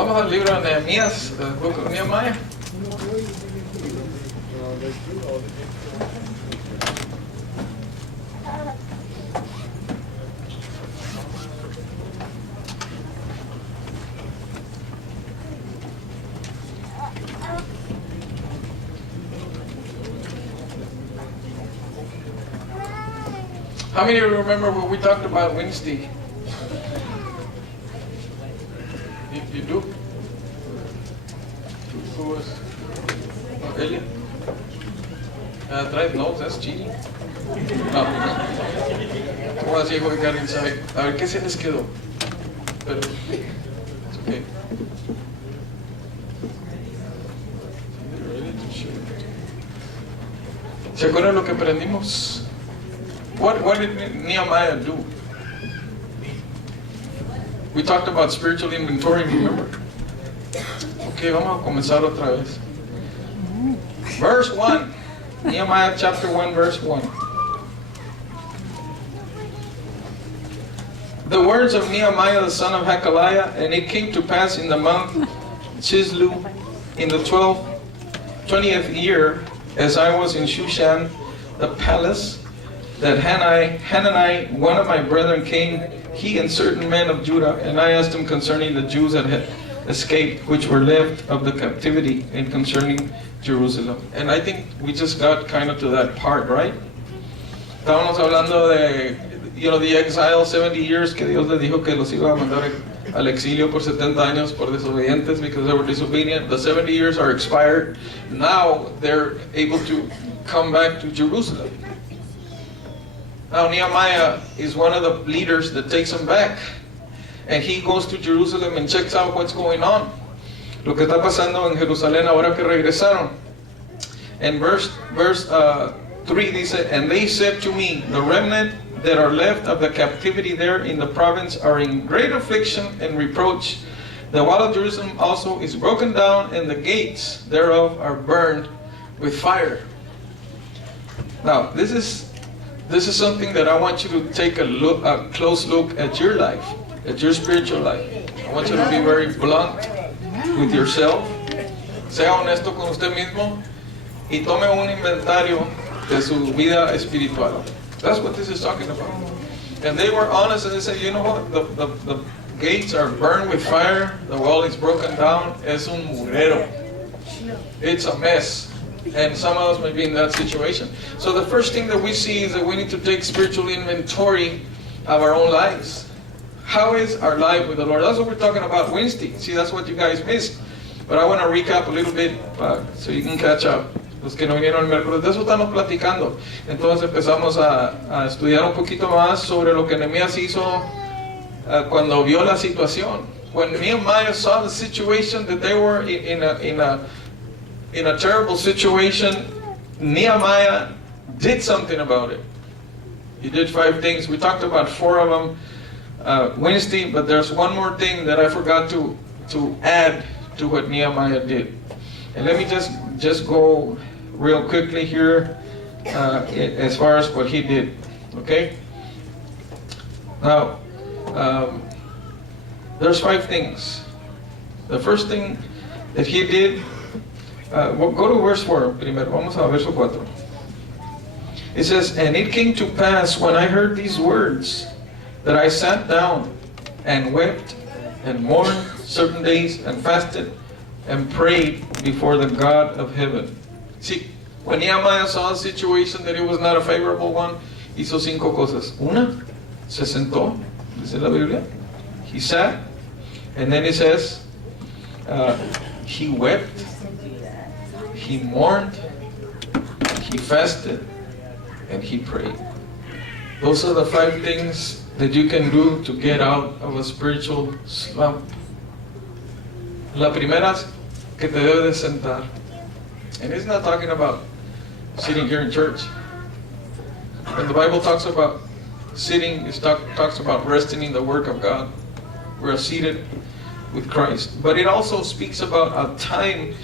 Vamos al libro de Nehemías, the book of Nehemiah. How many of you remember what we talked about Wednesday? You do? Who was? Elia? Drive notes, that's cheating. No. ¿Cómo así hijo de Karen sabe? A ver, ¿qué se les quedó? Pero, it's okay. ¿Se acuerdan lo que aprendimos? What did Nehemiah do? We talked about spiritual inventory, remember? Okay, vamos a comenzar otra vez. Verse 1. Nehemiah chapter 1, verse 1. The words of Nehemiah the son of Hakaliah, and it came to pass in the month Chislu, in the 20th year, as I was in Shushan, the palace, that Hanani, one of my brethren, came, he and certain men of Judah, and I asked him concerning the Jews that had escaped, which were left of the captivity, and concerning Jerusalem. And I think we just got kind of to that part, right? Estábamos hablando de, the exile, 70 years, que Dios les dijo que los iba a mandar al exilio por 70 años por desobedientes, because they were disobedient. The 70 years are expired. Now they're able to come back to Jerusalem. Now Nehemiah is one of the leaders that takes them back, and he goes to Jerusalem and checks out what's going on. Lo que está pasando en Jerusalén ahora que regresaron. And verse 3 dice, and they said to me, the remnant that are left of the captivity there in the province are in great affliction and reproach. The wall of Jerusalem also is broken down, and the gates thereof are burned with fire. Now this is something that I want you to take a close look at your life, at your spiritual life. I want you to be very blunt with yourself. Sea honesto con usted mismo y tome un inventario de su vida espiritual. That's what this is talking about. And they were honest, and they said, you know what, the gates are burned with fire, the wall is broken down, es un murero. It's a mess. And some of us may be in that situation. So the first thing that we see is that we need to take spiritual inventory of our own lives. How is our life with the Lord? That's what we're talking about Wednesday. See, that's what you guys missed. But I want to recap a little bit so you can catch up. Los que no vinieron el miércoles, de eso estamos platicando. Entonces empezamos a estudiar un poquito más sobre lo que Nehemías hizo cuando vio la situación. When Nehemiah saw the situation that they were in a terrible situation, Nehemiah did something about it. He did 5 things. We talked about 4 of them Wednesday, but there's one more thing that I forgot to add to what Nehemiah did. And let me just go real quickly here as far as what he did. Okay? Now, there's 5 things. The first thing that he did, we'll go to verse 4 primero. Vamos a verso 4. It says, and it came to pass when I heard these words that I sat down and wept and mourned certain days and fasted and prayed before the God of heaven. See, when Nehemiah saw a situation that it was not a favorable one, hizo 5 cosas. Una, se sentó, dice la Biblia. He sat, and then it says, he wept, he mourned, he fasted, and he prayed. Those are the 5 things that you can do to get out of a spiritual slump. La primera es que te debes de sentar. And it's not talking about sitting here in church. When the Bible talks about sitting, it talks about resting in the work of God. We're seated with Christ. But it also speaks about a time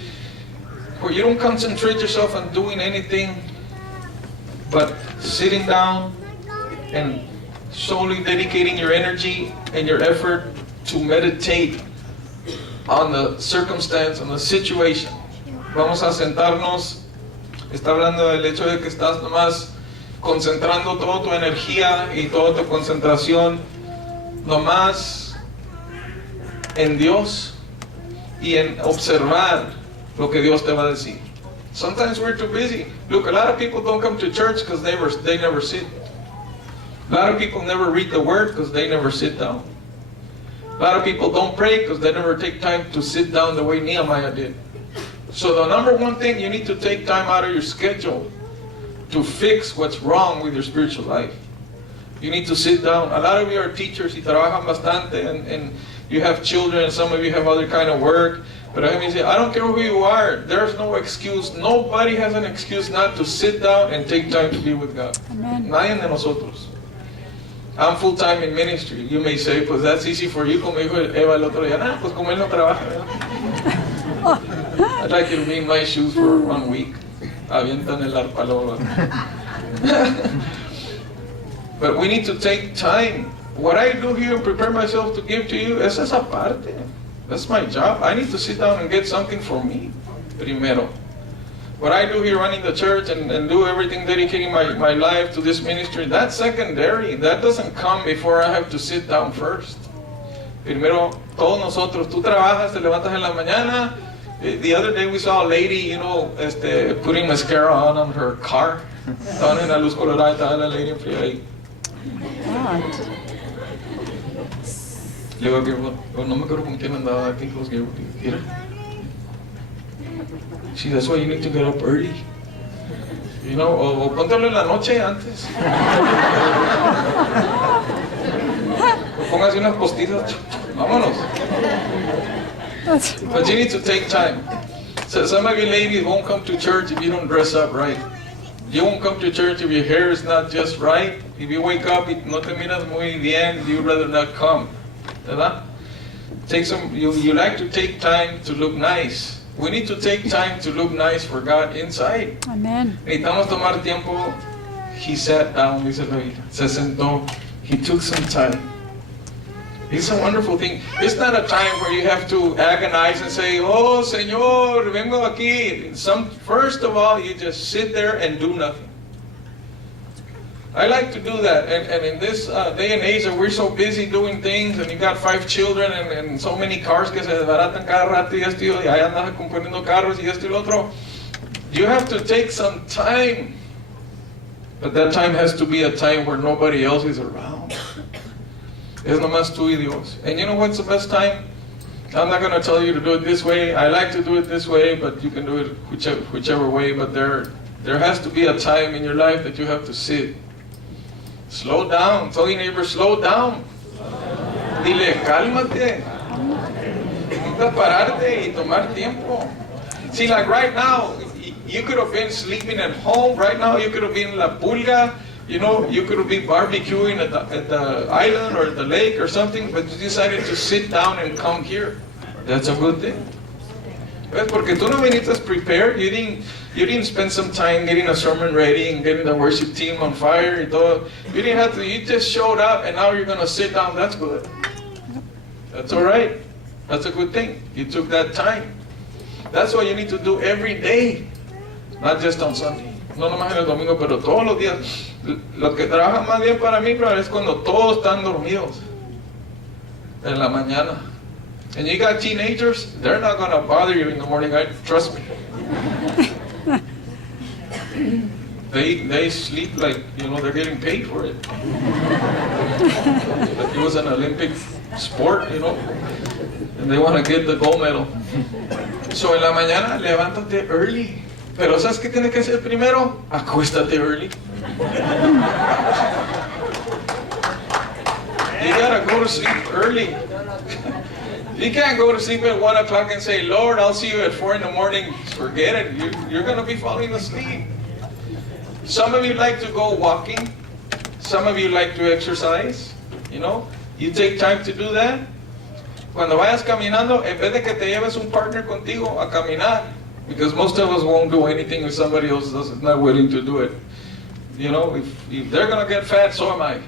where you don't concentrate yourself on doing anything but sitting down and solely dedicating your energy and your effort to meditate on the circumstance, on the situation. Vamos a sentarnos. Está hablando del hecho de que estás nomás concentrando toda tu energía y toda tu concentración nomás en Dios y en observar lo que Dios te va a decir. Sometimes we're too busy. Look, a lot of people don't come to church because they never sit. A lot of people never read the Word because they never sit down. A lot of people don't pray because they never take time to sit down the way Nehemiah did. So the number one thing, you need to take time out of your schedule to fix what's wrong with your spiritual life. You need to sit down. A lot of you are teachers y trabajan bastante, and you have children, and some of you have other kind of work. But I mean, I don't care who you are. There's no excuse. Nobody has an excuse not to sit down and take time to be with God. Amen. Nadie de nosotros. I'm full time in ministry. You may say, pues that's easy for you. Como dijo Eva el otro día, nah, pues como él no trabaja. I'd like you to be in my shoes for 1 week. Avientan el arpalo. But we need to take time. What I do here, prepare myself to give to you, es esa parte. That's my job. I need to sit down and get something for me, primero. What I do here, running the church and do everything, dedicating my life to this ministry, that's secondary. That doesn't come before I have to sit down first. Primero, todos nosotros, tú trabajas, te levantas en la mañana. The other day we saw a lady, putting mascara on her car. Estaban en la luz colorada, estaba la lady enfrente ahí. Le digo, no me acuerdo con quién andaba, I think it was Gabriel. See, that's why you need to get up early. O póntelo en la noche antes. O póngase unas postizas. Vámonos. But you need to take time. So some of you ladies won't come to church if you don't dress up right. You won't come to church if your hair is not just right. If you wake up y no te miras muy bien, you'd rather not come. ¿Verdad? You like to take time to look nice. We need to take time to look nice for God inside. Amen. Necesitamos tomar tiempo. He sat down, dice la Biblia. Se sentó. He took some time. It's a wonderful thing. It's not a time where you have to agonize and say, oh, Señor, vengo aquí. First of all, you just sit there and do nothing. I like to do that. And in this day and age that we're so busy doing things, and you got 5 children and so many cars que se desbaratan cada rato y esto y ahí andas componiendo carros y esto y lo otro, you have to take some time. But that time has to be a time where nobody else is around. Es nomás tú y Dios. And you know what's the best time? I'm not going to tell you to do it this way. I like to do it this way, but you can do it whichever way. But there has to be a time in your life that you have to sit. Slow down. Tell your neighbor, slow down. Dile, cálmate. Necesitas pararte y tomar tiempo. See, like right now, you could have been sleeping at home. Right now, you could have been in La Pulga. You could have been barbecuing at the island or the lake or something, but you decided to sit down and come here. That's a good thing. ¿Ves? Porque tú no viniste prepared. You didn't spend some time getting a sermon ready and getting the worship team on fire y todo. You didn't have to. You just showed up, and now you're going to sit down. That's good. That's all right. That's a good thing. You took that time. That's what you need to do every day, not just on Sunday. No nomás en el domingo, pero todos los días. Lo que trabaja más bien para mí, pero es cuando todos están dormidos en la mañana. And you got teenagers, they're not going to bother you in the morning, trust me. They sleep like, they're getting paid for it. Like it was an Olympic sport, and they want to get the gold medal. So en la mañana, levántate early. Pero ¿sabes qué tienes que hacer primero? Acuéstate early. You gotta go to sleep early. You can't go to sleep at 1 o'clock and say, Lord, I'll see you at 4 in the morning. Forget it. You're gonna be falling asleep. Some of you like to go walking. Some of you like to exercise. You take time to do that. Cuando vayas caminando, en vez de que te lleves un partner contigo a caminar, because most of us won't do anything if somebody else is not willing to do it. If they're going to get fat, so am I.